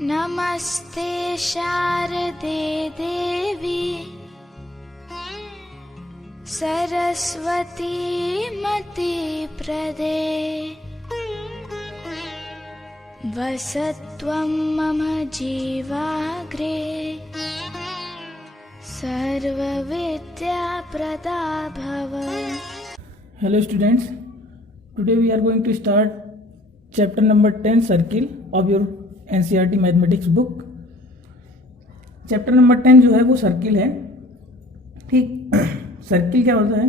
नमस्ते शारदे देवी सरस्वती मति प्रदे वसत्वं मम जीवाग्रे सर्वविद्या प्रदा भव। Hello students, today we are going to start chapter number 10 circle of your NCERT mathematics book. Chapter number 10 जो है वो सर्किल है। ठीक, सर्किल क्या होता है?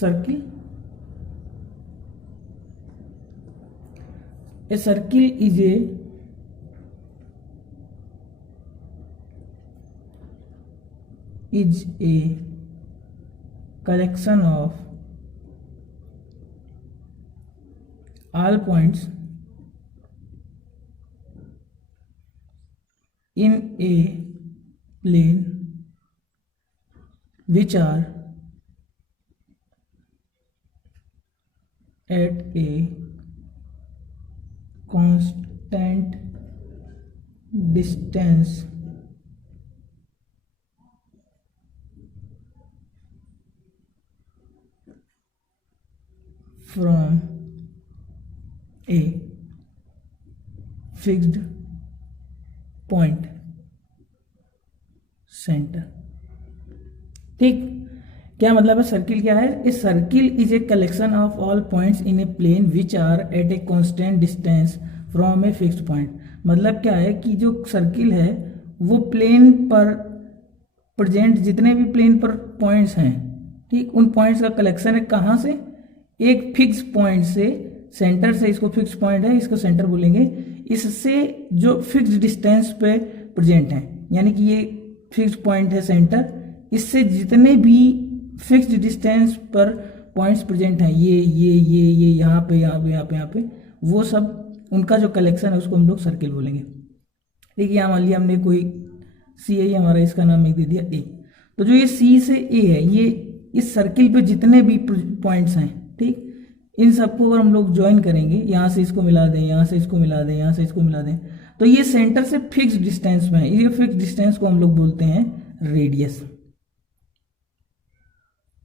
Circle, A circle is A collection of all points in a plane which are at a constant distance from a fixed point center। ठीक, क्या मतलब है? सर्किल क्या है? A circle is a collection of all points in a plane which are at a constant distance from a fixed point. मतलब क्या है कि जो सर्किल है वो प्लेन पर प्रेजेंट जितने भी प्लेन पर पॉइंट्स हैं, ठीक, उन पॉइंट्स का कलेक्शन है। कहाँ से? एक फिक्स पॉइंट से, सेंटर से, इसको फिक्स पॉइंट है, इसको सेंटर बोलेंगे, इससे जो फिक्स डिस्टेंस पे प्रेजेंट है, यानी कि ये फिक्स पॉइंट है सेंटर, इससे जितने भी फिक्स डिस्टेंस पर पॉइंट्स प्रेजेंट हैं, ये यहाँ पे, यहाँ पे, यहाँ पे, यहाँ पे, वो सब उनका जो कलेक्शन है उसको हम लोग सर्किल बोलेंगे। ठीक है, यहाँ मान लिया हमने कोई सी है, हमारा इसका नाम एक दे दिया ए। तो जो ये सी से ए है, ये इस सर्किल पे जितने भी पॉइंट्स हैं, ठीक, इन सबको अगर हम लोग ज्वाइन करेंगे, यहाँ से इसको मिला दें, यहाँ से इसको मिला दें, यहाँ से इसको मिला दें, तो ये सेंटर से फिक्स डिस्टेंस में है। ये फिक्स डिस्टेंस को हम लोग बोलते हैं रेडियस।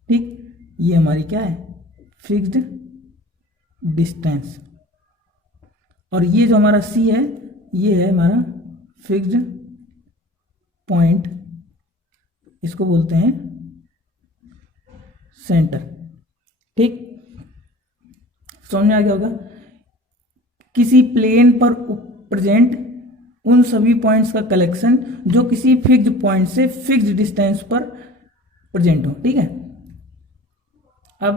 ठीक, ये हमारी क्या है? Fixed distance. और ये जो हमारा सी है, ये है हमारा फिक्स्ड पॉइंट, इसको बोलते हैं सेंटर। ठीक, समझ में आ गया होगा? किसी प्लेन पर प्रेजेंट उन सभी पॉइंट्स का कलेक्शन जो किसी फिक्स्ड पॉइंट से फिक्स्ड डिस्टेंस पर प्रेजेंट हो। ठीक है, अब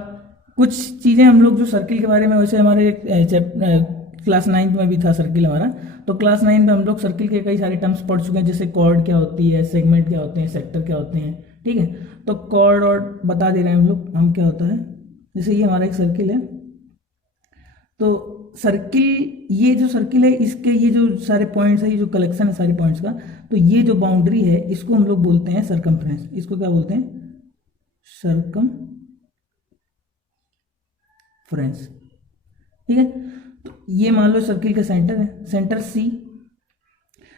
कुछ चीजें हम लोग जो सर्किल के बारे में, वैसे हमारे क्लास 9 में भी था सर्किल हमारा, तो क्लास 9 में हम लोग सर्किल के कई सारे टर्म्स पढ़ चुके हैं, जैसे कॉर्ड क्या होती है, सेगमेंट क्या होते हैं, सेक्टर क्या होते हैं। ठीक है, तो कॉर्ड और बता दे रहे हैं हम लोग हम क्या होता है। जैसे ये हमारा एक सर्किल है, तो सर्किल, ये जो सर्किल है, इसके ये जो सारे पॉइंट्स है, ये जो कलेक्शन है सारे पॉइंट्स का, तो ये जो बाउंड्री है इसको हम लोग बोलते हैं सर्कमफ्रेंस। इसको क्या बोलते हैं? सर्कमफ्रेंस। ठीक है, तो ये मान लो सर्किल का सेंटर है, सेंटर सी।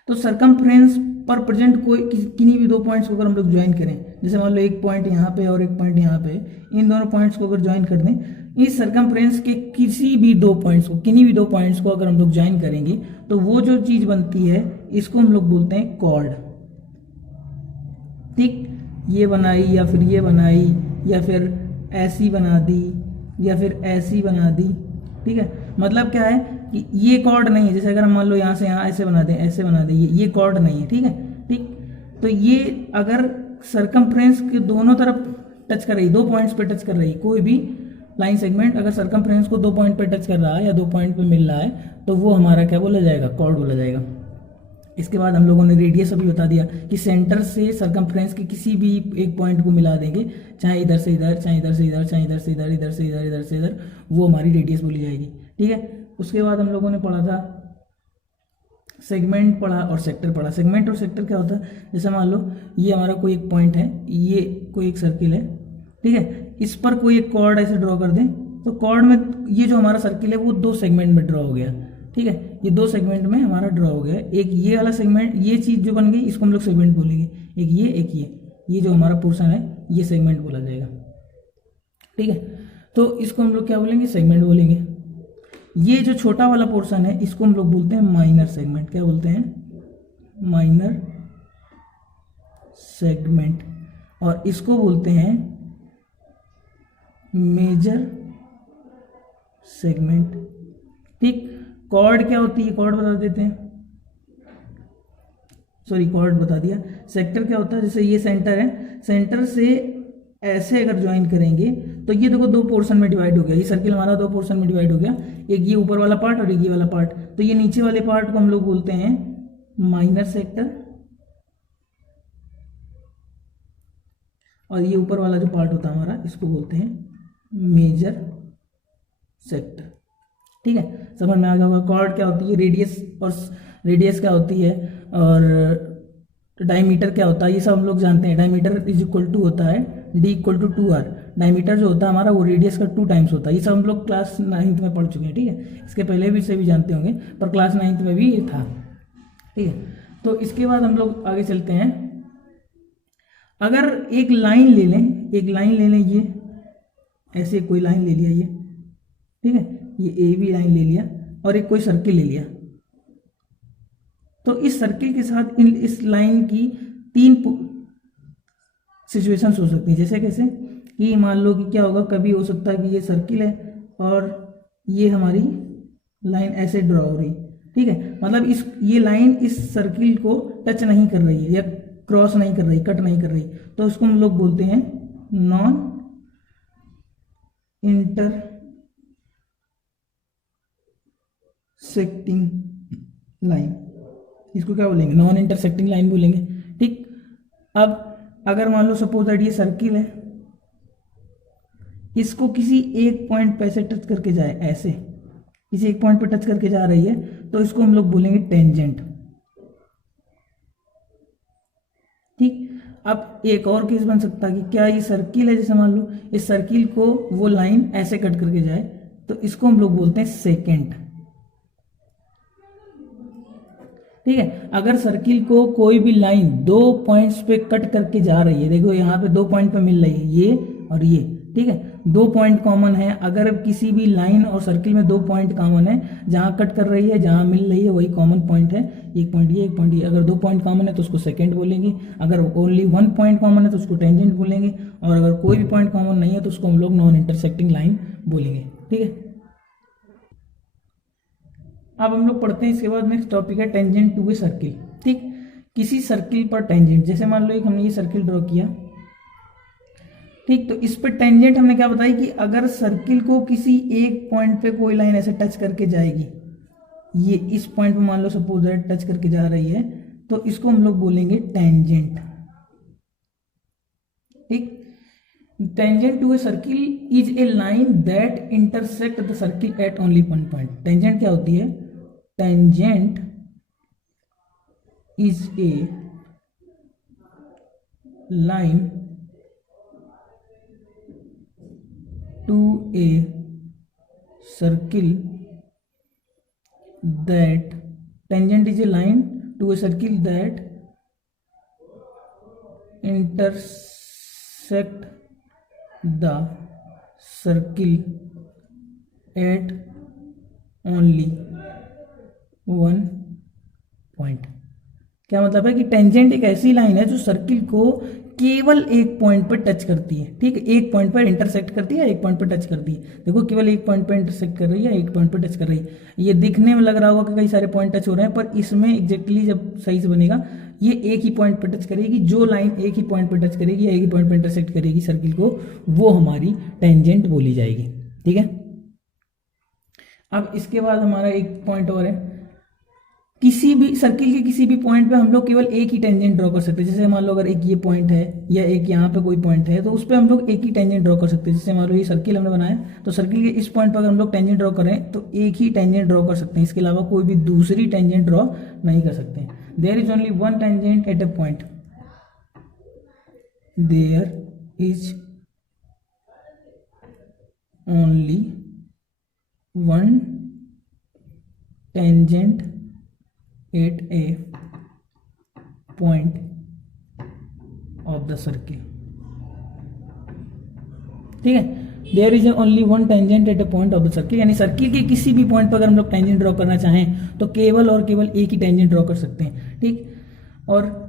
तो सर्कमफ्रेंस पर प्रेजेंट कोई किन्हीं भी दो पॉइंट्स को अगर हम लोग ज्वाइन करें, जैसे मान लो एक पॉइंट यहाँ पे और एक पॉइंट यहाँ पे, इन दोनों पॉइंट्स को अगर ज्वाइन कर दें, इस सर्कमफ्रेंस के किसी भी दो पॉइंट्स को, किन्हीं भी दो पॉइंट्स को अगर हम लोग ज्वाइन करेंगे, तो वो जो चीज बनती है इसको हम लोग बोलते हैं कॉर्ड। ठीक, ये बनाई या फिर ये बनाई या फिर ऐसी बना दी या फिर ऐसी बना दी। ठीक है, मतलब क्या है कि ये कॉर्ड नहीं है। जैसे अगर हम मान लो यहाँ से यहाँ ऐसे बना दें, ऐसे बना दें, ये कॉर्ड नहीं है। ठीक है, ठीक, तो ये अगर सर्कमफ्रेंस के दोनों तरफ टच कर रही, दो पॉइंट्स पे टच कर रही, कोई भी लाइन सेगमेंट अगर सर्कमफ्रेंस को दो पॉइंट पे टच कर रहा है या दो पॉइंट पे मिल रहा है, तो वो हमारा क्या बोला जाएगा? कॉर्ड बोला जाएगा। इसके बाद हम लोगों ने रेडियस अभी बता दिया कि सेंटर से सर्कमफ्रेंस के किसी भी एक पॉइंट को मिला देंगे, चाहे इधर से इधर, चाहे इधर से इधर, चाहे इधर से इधर, इधर से इधर, इधर से इधर, वो हमारी रेडियस बोली जाएगी। ठीक है, उसके बाद हम लोगों ने पढ़ा था सेगमेंट पढ़ा और सेक्टर पढ़ा। सेगमेंट और सेक्टर क्या होता है? जैसे मान लो ये हमारा कोई एक पॉइंट है, ये कोई एक सर्किल है, ठीक है, इस पर कोई एक कॉर्ड ऐसे ड्रॉ कर दें, तो कॉर्ड में ये जो हमारा सर्किल है वो दो सेगमेंट में ड्रॉ हो गया। ठीक है, ये 2 सेगमेंट में हमारा ड्रॉ हो गया। एक ये वाला सेगमेंट, ये चीज़ जो बन गई इसको हम लोग सेगमेंट बोलेंगे, एक ये जो हमारा पोर्शन है ये सेगमेंट बोला जाएगा। ठीक है, तो इसको हम लोग क्या बोलेंगे, सेगमेंट बोलेंगे। ये जो छोटा वाला पोर्शन है इसको हम लोग बोलते हैं माइनर सेगमेंट। क्या बोलते हैं, माइनर सेगमेंट। और इसको बोलते हैं मेजर सेगमेंट। ठीक, कॉर्ड क्या होती है, कॉर्ड बता देते हैं, सॉरी कॉर्ड बता दिया। सेक्टर क्या होता है, जैसे ये सेंटर है, सेंटर से ऐसे अगर ज्वाइन करेंगे तो ये देखो 2 पोर्शन में डिवाइड हो गया, ये सर्किल हमारा 2 पोर्शन में डिवाइड हो गया, एक ये ऊपर वाला पार्ट और एक ये वाला पार्ट। तो ये नीचे वाले पार्ट को हम लोग बोलते हैं माइनर सेक्टर, और ये ऊपर वाला जो पार्ट होता है हमारा इसको बोलते हैं मेजर सेक्टर। ठीक है, समझ में आ गया होगा। कॉर्ड क्या होती है, रेडियस, और रेडियस क्या होती है, और डायमीटर क्या होता है, ये सब हम लोग जानते हैं। डायमीटर इज इक्वल टू होता है d equal to 2r। Diameter जो होता है हमारा वो रेडियस का 2 टाइम्स होता है। ये सब हम लोग क्लास 9th में पढ़ चुके हैं। ठीक है, इसके पहले भी से भी जानते होंगे, पर क्लास 9th में भी ये था। ठीक है, तो इसके बाद हम लोग आगे चलते हैं। अगर एक लाइन ले लें, ये ऐसे कोई लाइन ले लिया, ये ठीक है, ये ए बी लाइन ले लिया, और एक कोई सर्किल ले लिया, तो इस सर्किल के साथ इस लाइन की 3 सिचुएशंस हो सकती हैं। जैसे कैसे कि मान लो कि क्या होगा, कभी हो सकता है कि ये सर्किल है और ये हमारी लाइन ऐसे ड्रॉ हो रही, ठीक है, मतलब ये लाइन इस सर्किल को टच नहीं कर रही है या क्रॉस नहीं कर रही, कट नहीं कर रही, तो इसको हम लोग बोलते हैं नॉन इंटरसेक्टिंग लाइन। इसको क्या बोलेंगे, नॉन इंटरसेक्टिंग लाइन बोलेंगे। ठीक, अब अगर मान लो सपोज दैट ये सर्किल है, इसको किसी एक पॉइंट पे ऐसे टच करके जाए, ऐसे किसी एक पॉइंट पे टच करके जा रही है, तो इसको हम लोग बोलेंगे टेंजेंट। ठीक, अब एक और केस बन सकता है कि क्या ये सर्किल है, जैसे मान लो इस सर्किल को वो लाइन ऐसे कट करके जाए, तो इसको हम लोग बोलते हैं सेकेंड। ठीक है, अगर सर्किल को कोई भी लाइन 2 पॉइंट्स पे कट करके जा रही है, देखो यहाँ पे 2 पॉइंट पे मिल रही है, ये और ये, ठीक है, 2 पॉइंट कॉमन है। अगर किसी भी लाइन और सर्किल में 2 पॉइंट कॉमन है, जहां कट कर रही है जहां मिल रही है वही कॉमन पॉइंट है, एक पॉइंट ये, एक पॉइंट ये। अगर 2 पॉइंट कॉमन है तो उसको सेकेंड बोलेंगे, अगर ओनली 1 पॉइंट कॉमन है तो उसको टेंजेंट बोलेंगे, और अगर कोई भी पॉइंट कॉमन नहीं है तो उसको हम लोग नॉन इंटरसेक्टिंग लाइन बोलेंगे। ठीक है, अब हम लोग पढ़ते हैं इसके बाद नेक्स्ट टॉपिक है टेंजेंट टू ए सर्किल। ठीक, किसी सर्किल पर टेंजेंट, जैसे मान लो एक हमने ये सर्किल ड्रॉ किया, ठीक, तो इस पे टेंजेंट हमने क्या बताई कि अगर सर्किल को किसी एक पॉइंट पे कोई लाइन ऐसे टच करके जाएगी, ये इस पॉइंट पे मान लो सपोज दैट टच करके जा रही है, तो इसको हम लोग बोलेंगे टेंजेंट। ठीक, tangent to a circle is a line that intersect the circle at only 1 point. Tangent क्या होती है, tangent is a line to a circle that tangent is a line to a circle that intersect the circle at only 1 point। क्या मतलब है कि tangent एक ऐसी line है जो सर्किल को केवल एक पॉइंट पर टच करती है। ठीक है, एक पॉइंट पर इंटरसेक्ट करती है, एक पॉइंट पर टच करती है। देखो केवल एक पॉइंट पर इंटरसेक्ट कर रही है, एक पॉइंट पर टच कर रही है। ये दिखने में लग रहा होगा कि कई सारे पॉइंट टच हो रहे हैं, पर इसमें एग्जैक्टली जब सही से बनेगा, ये एक ही पॉइंट पर टच करेगी। जो लाइन एक ही पॉइंट पर टच करेगी या एक ही पॉइंट पर इंटरसेक्ट करेगी सर्किल को, वो हमारी टेंजेंट बोली जाएगी। ठीक है, अब इसके बाद हमारा एक पॉइंट और है, किसी भी सर्किल के किसी भी पॉइंट पे हम लोग केवल एक ही टेंजेंट ड्रॉ कर सकते हैं। जैसे मान लो अगर एक ये पॉइंट है या एक यहाँ पे कोई पॉइंट है, तो उस पर हम लोग एक ही टेंजेंट ड्रॉ कर सकते हैं। जैसे मान लो ये सर्किल हमने बनाया, तो सर्किल के इस पॉइंट पर अगर हम लोग टेंजेंट ड्रॉ करें तो एक ही टेंजेंट ड्रॉ कर सकते हैं, इसके अलावा कोई भी दूसरी टेंजेंट ड्रॉ नहीं कर सकते। There is only 1 tangent at a point, there is only 1 tangent at a point of the circle. ठीक है, there is only one tangent at a point of the circle, यानी सर्किल के किसी भी point पर अगर हम लोग टेंजेंट ड्रॉ करना चाहें तो केवल और केवल एक ही टेंजेंट ड्रॉ कर सकते हैं। ठीक, और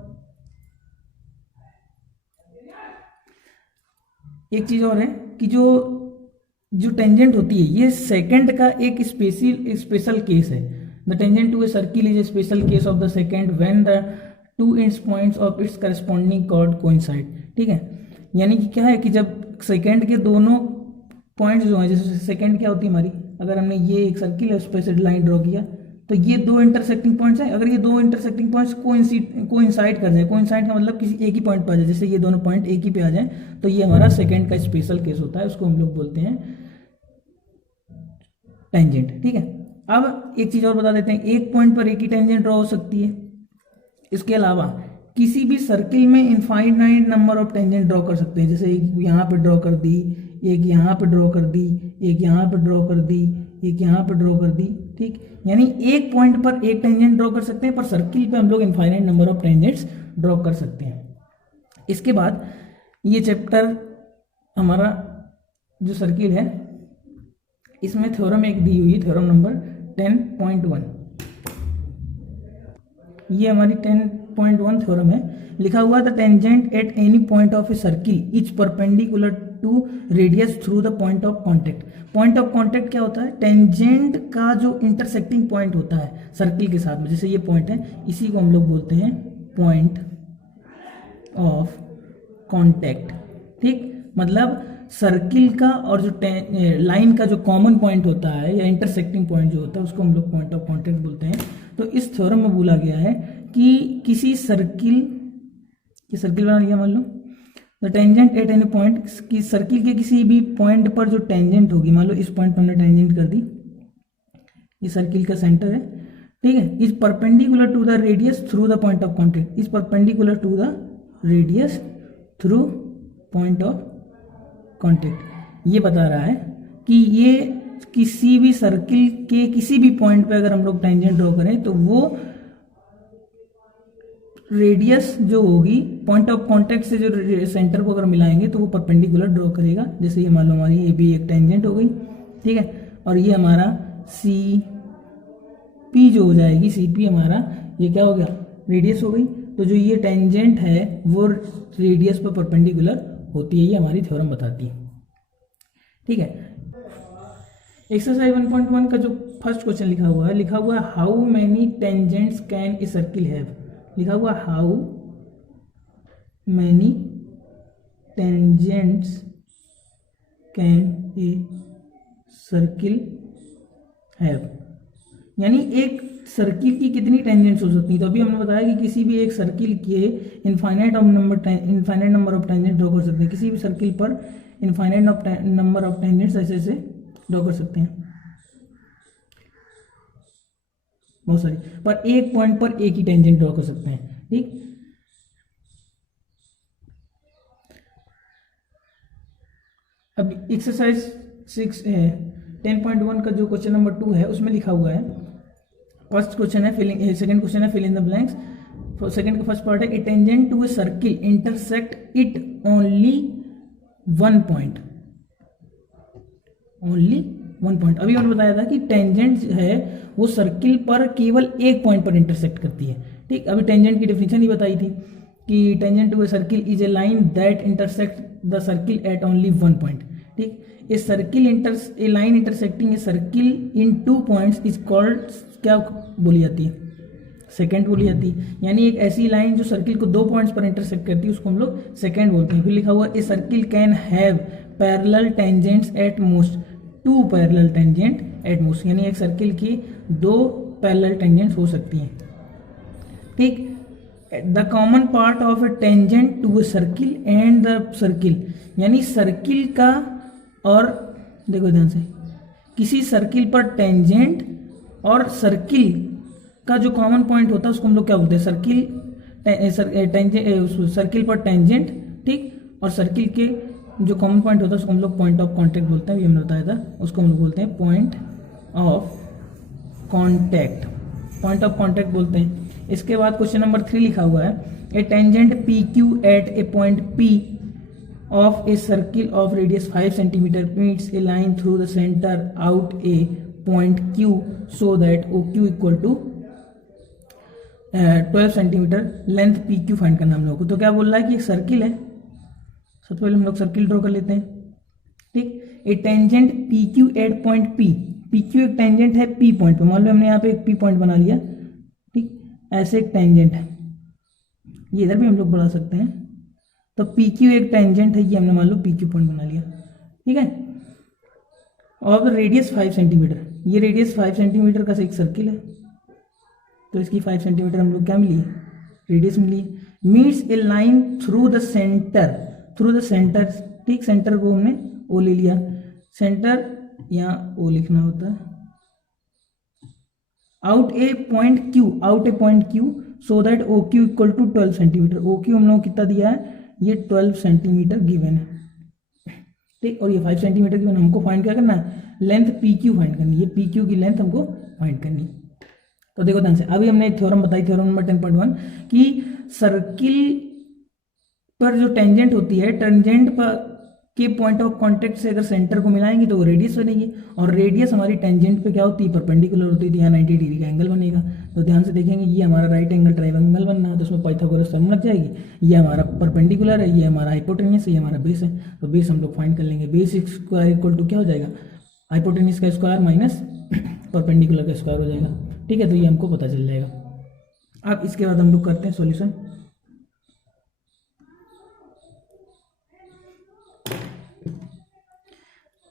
एक चीज और है कि जो टेंजेंट होती है ये सेकंड का एक स्पेशल केस है। The tangent to a circle is a special case of the secant when the two its points of its corresponding chord coincide. ठीक है, यानी कि क्या है कि जब सेकंड के दोनों पॉइंट्स जो हैं, जैसे सेकंड क्या होती है हमारी, अगर हमने ये एक सर्किल है उस पर से लाइन ड्रॉ किया तो ये दो इंटरसेक्टिंग पॉइंट्स हैं। अगर ये दो इंटरसेक्टिंग पॉइंट्स कोइंसाइड कर जाए, कोइंसाइड का मतलब किसी एक ही पॉइंट पर आ जाए, जैसे ये दोनों पॉइंट एक ही पे आ जाए, तो ये हमारा सेकंड का स्पेशल केस होता है, उसको हम लोग बोलते हैं टेंजेंट। ठीक है, अब एक चीज और बता देते हैं, एक पॉइंट पर एक ही टेंजेंट ड्रॉ हो सकती है। इसके अलावा किसी भी सर्किल में infinite number of tangent draw कर सकते हैं, जैसे एक यहाँ पे ड्रॉ कर दी, एक यहाँ पे ड्रॉ कर दी, एक यहाँ पे ड्रॉ कर दी, एक यहाँ पे ड्रॉ कर दी। ठीक, यानी एक पॉइंट पर एक टेंजेंट ड्रॉ कर सकते हैं, पर सर्किल पे हम लोग infinite number of tangents draw कर सकते हैं। इसके बाद ये चैप्टर हमारा जो सर्किल है इसमें थ्योरम एक दी हुई है, थ्योरम नंबर 10.1। ये हमारी 10.1 थ्योरम है। लिखा हुआ the tangent at any point of a circle is perpendicular to radius through the point of contact. Point of contact क्या होता है? टेंजेंट का जो इंटरसेक्टिंग पॉइंट होता है सर्किल के साथ में, जैसे ये पॉइंट है, इसी को हम लोग बोलते हैं पॉइंट ऑफ कॉन्टेक्ट। ठीक, मतलब सर्किल का और जो लाइन का जो कॉमन पॉइंट होता है या इंटरसेक्टिंग पॉइंट जो होता है उसको हम लोग पॉइंट ऑफ कॉन्टेक्ट बोलते हैं। तो इस थ्योरम में बोला गया है कि किसी सर्किल, ये सर्किल बना लिया मान लो, the tangent at any point, कि सर्किल के किसी भी पॉइंट पर जो टेंजेंट होगी, मान लो इस पॉइंट पर हमने टेंजेंट कर दी, ये सर्किल का सेंटर है, ठीक है, is perpendicular to the radius through the point of contact, is perpendicular to the radius through point of contact. ये बता रहा है कि ये किसी भी सर्किल के किसी भी पॉइंट पे अगर हम लोग टेंजेंट ड्रॉ करें तो वो रेडियस जो होगी पॉइंट ऑफ कांटेक्ट से जो सेंटर को अगर मिलाएंगे तो वो परपेंडिकुलर ड्रॉ करेगा। जैसे ये मान लो हमारी ये भी एक टेंजेंट हो गई, ठीक है, और ये हमारा सी पी जो हो जाएगी, सी पी हमारा ये क्या हो गया, रेडियस हो गई। तो जो ये टेंजेंट है वो रेडियस पर परपेंडिकुलर होती है, ये हमारी थ्योरम बताती है। ठीक है, एक्सरसाइज 1.1 का जो फर्स्ट क्वेश्चन लिखा हुआ है how many tangents can a circle have. लिखा हुआ how many tangents can a circle have, यानी एक सर्किल की कितनी टेंजेंट्स हो सकती है। तो अभी हमने बताया कि किसी भी एक सर्किल के infinite number of tangent draw कर सकते हैं। किसी भी सर्किल पर इनफाइनाइट नंबर ऑफ टेंजेंट्स ऐसे ड्रॉ कर सकते हैं, बहुत सारी, पर एक पॉइंट पर एक ही टेंजेंट ड्रॉ कर सकते हैं। ठीक, अब एक्सरसाइज 10.1 का जो क्वेश्चन नंबर 2 है उसमें लिखा हुआ है, फर्स्ट क्वेश्चन है सेकंड क्वेश्चन है fill in the blanks. Second का फर्स्ट पार्ट है, a tangent to a circle intersect it only one point, only one point. अभी हमने बताया था कि टेंजेंट है वो सर्किल पर केवल एक पॉइंट पर इंटरसेक्ट करती है। ठीक, अभी टेंजेंट की डेफिनेशन ही बताई थी कि tangent to a circle is a line that intersect the circle at only one point. ठीक, a line intersecting a circle in two points is called, क्या बोली जाती है, सेकेंड बोली जाती है। यानी एक ऐसी लाइन जो सर्किल को दो पॉइंट्स पर इंटरसेक्ट करती है उसको हम लोग सेकेंड बोलते हैं। फिर लिखा हुआ a circle can have parallel tangents at most, two parallel tangent at most, यानी एक सर्किल की दो पैरेलल टेंजेंट्स हो सकती हैं। ठीक, the common part of a tangent to a circle and the circle, यानी सर्किल का, और देखो ध्यान से, किसी सर्किल पर टेंजेंट और सर्किल का जो कॉमन पॉइंट होता है उसको हम लोग क्या बोलते हैं, सर्किल पर टेंजेंट, ठीक, और सर्किल के जो कॉमन पॉइंट होता है उसको हम लोग पॉइंट ऑफ कॉन्टेक्ट बोलते हैं। ये हमने बताया था, उसको हम लोग बोलते हैं point of contact, point of contact बोलते हैं। इसके बाद क्वेश्चन नंबर 3 लिखा हुआ है, a tangent P Q at a point P of a circle of radius 5 centimetre meets a line through the centre out a point Q so that O Q equal to 12 centimetre length P Q find करना हम लोग को। तो क्या बोल रहा है कि एक सर्किल है, सबसे पहले हम लोग सर्किल ड्रॉ कर लेते हैं, ठीक। A tangent P Q at point P, P Q एक टेंजेंट है पी पॉइंट पे, मान लो हमने यहाँ पे एक पी पॉइंट बना लिया, ठीक। ऐसे एक टेंजेंट है, ये इधर भी हम लोग बढ़ा सकते हैं। तो पी क्यू एक टेंजेंट है, ये हमने मान लो पी क्यू पॉइंट बना लिया, ठीक है। और रेडियस 5 सेंटीमीटर, ये रेडियस 5 सेंटीमीटर का एक सर्किल है, तो इसकी 5 सेंटीमीटर हम लोग क्या मिली है, रेडियस मिली है। Meets a line through the centre, through the centre, ठीक। सेंटर को हमने ओ ले लिया, सेंटर यहाँ ओ लिखना होता है। Out a point Q, out a point Q so that O Q equal to 12 centimetre. O Q हम लोग कितना दिया है, ये 12 सेंटीमीटर गिवन है, ठीक। और ये 5 सेंटीमीटर गिवन, हमको फाइंड क्या करना है, लेंथ पी क्यू फाइंड करनी है, ये पी क्यू की लेंथ हमको फाइंड करनी है। तो देखो ध्यान से, अभी हमने एक थ्योरम बताई, थ्योरम नंबर 10.1 कि सर्किल पर जो टेंजेंट होती है, टेंजेंट पर के पॉइंट ऑफ कांटेक्ट से अगर सेंटर को मिलाएंगे तो वो रेडियस बनेगी, और रेडियस हमारी टेंजेंट पे क्या होती है, परपेंडिकुलर होती है, यहाँ 90 डिग्री का एंगल बनेगा। तो ध्यान से देखेंगे, ये हमारा राइट एंगल ट्रायंगल बनना है, तो उसमें पाइथागोरस थ्योरम लग जाएगी। ये हमारा परपेंडिकुलर है, ये हमारा हाइपोटेन्यूस है, ये हमारा बेस है। तो बेस हम लोग फाइंड कर लेंगे, बेस स्क्वायर इक्वल टू क्या हो जाएगा, हाइपोटेन्यूस का स्क्वायर माइनस परपेंडिकुलर का स्क्वायर हो जाएगा, ठीक है। तो ये हमको पता चल जाएगा। अब इसके बाद हम लोग करते हैं सॉल्यूशन।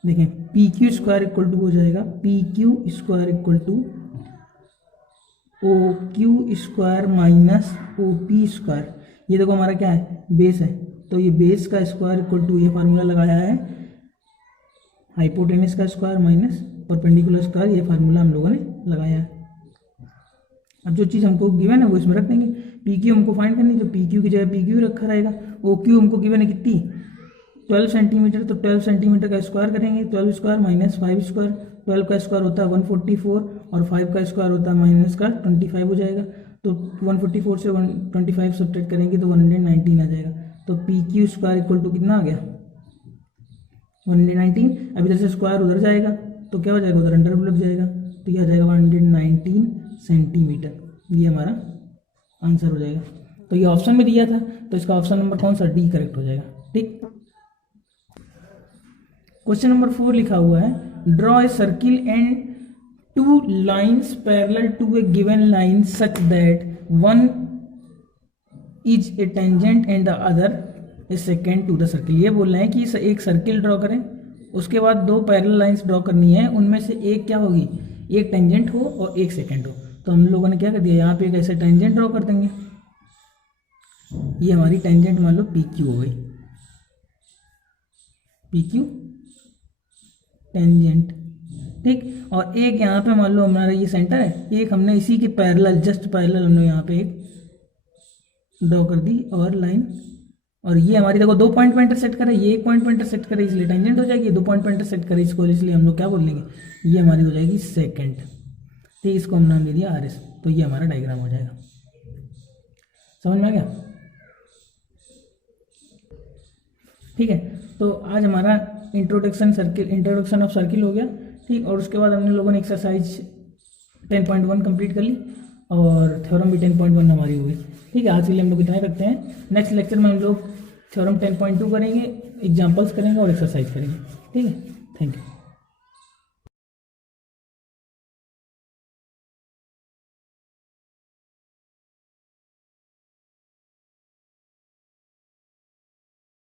देखें, P Q square equal to हो जाएगा P Q square equal to O Q square minus O P square. ये देखो हमारा क्या है, बेस है, तो ये बेस का स्क्वायर इक्वल टू, ये फार्मूला लगाया है हाइपोटेनस का स्क्वायर माइनस परपेंडिकुलर स्क्वायर, ये फार्मूला हम लोगों ने लगाया है। अब जो चीज़ हमको गिवन है वो इसमें रख देंगे। पी क्यू हमको फाइंड करनी है, तो पी क्यू की जगह पी क्यू रखा रहेगा। ओ क्यू हमको गिवन है कितनी, 12 सेंटीमीटर, तो 12 सेंटीमीटर का स्क्वायर करेंगे, 12 स्क्वायर माइनस 5 स्क्वायर, 12 का स्क्वायर होता है 144 और 5 का स्क्वायर होता है माइनस का 25 हो जाएगा। तो 144 से 125 सब्ट्रैक्ट करेंगे तो 119 आ जाएगा। तो P Q square equal to कितना आ गया, 119। अब इधर से स्क्वायर उधर जाएगा तो क्या हो जाएगा, उधर अंडर लग जाएगा, तो यह आ जाएगा 119 सेंटीमीटर। ये हमारा आंसर हो जाएगा। तो ये ऑप्शन में दिया था, तो इसका ऑप्शन नंबर कौन सा, डी करेक्ट हो जाएगा, ठीक। क्वेश्चन नंबर 4 लिखा हुआ है, draw a circle and 2 lines parallel to a given line such that one is a tangent and the other a secant to the circle. ये बोल रहे हैं कि एक सर्किल ड्रॉ करें, उसके बाद 2 पैरेलल लाइंस ड्रॉ करनी है, उनमें से एक क्या होगी, एक टेंजेंट हो और एक सेकेंड हो। तो हम लोगों ने क्या कर दिया, यहाँ पे एक ऐसे टेंजेंट ड्रॉ कर देंगे, ये हमारी टेंजेंट मान लो पी क्यू हो गई, पी क्यू टेंजेंट, ठीक। और एक यहाँ पे मान लो हमारा ये सेंटर है, एक हमने इसी के पैरेलल, जस्ट पैरेलल हमने यहाँ पे एक ड्रॉ कर दी और लाइन, और ये हमारी देखो 2 पॉइंट पर इंटरसेक्ट करे, ये 1 पॉइंट पर इंटरसेक्ट करे, इसलिए टेंजेंट हो जाएगी। 2 पॉइंट पर इंटरसेक्ट करे इसको, इसलिए हम लोग क्या बोल लेंगे, ये हमारी हो जाएगी सेकेंड, ठीक। इसको हम नाम दे दिया आर एस। तो ये हमारा डायग्राम हो जाएगा, समझ में आ गया, ठीक है। तो आज हमारा इंट्रोडक्शन ऑफ सर्किल हो गया, ठीक। और उसके बाद हमने लोगों ने एक्सरसाइज 10.1 कंप्लीट कर ली और थ्योरम भी 10.1 हमारी हो गई, ठीक है। आज के लिए हम लोग इतना ही रखते हैं। नेक्स्ट लेक्चर में हम लोग थ्योरम 10.2 करेंगे, एग्जाम्पल्स करेंगे और एक्सरसाइज करेंगे, ठीक है। Thank you.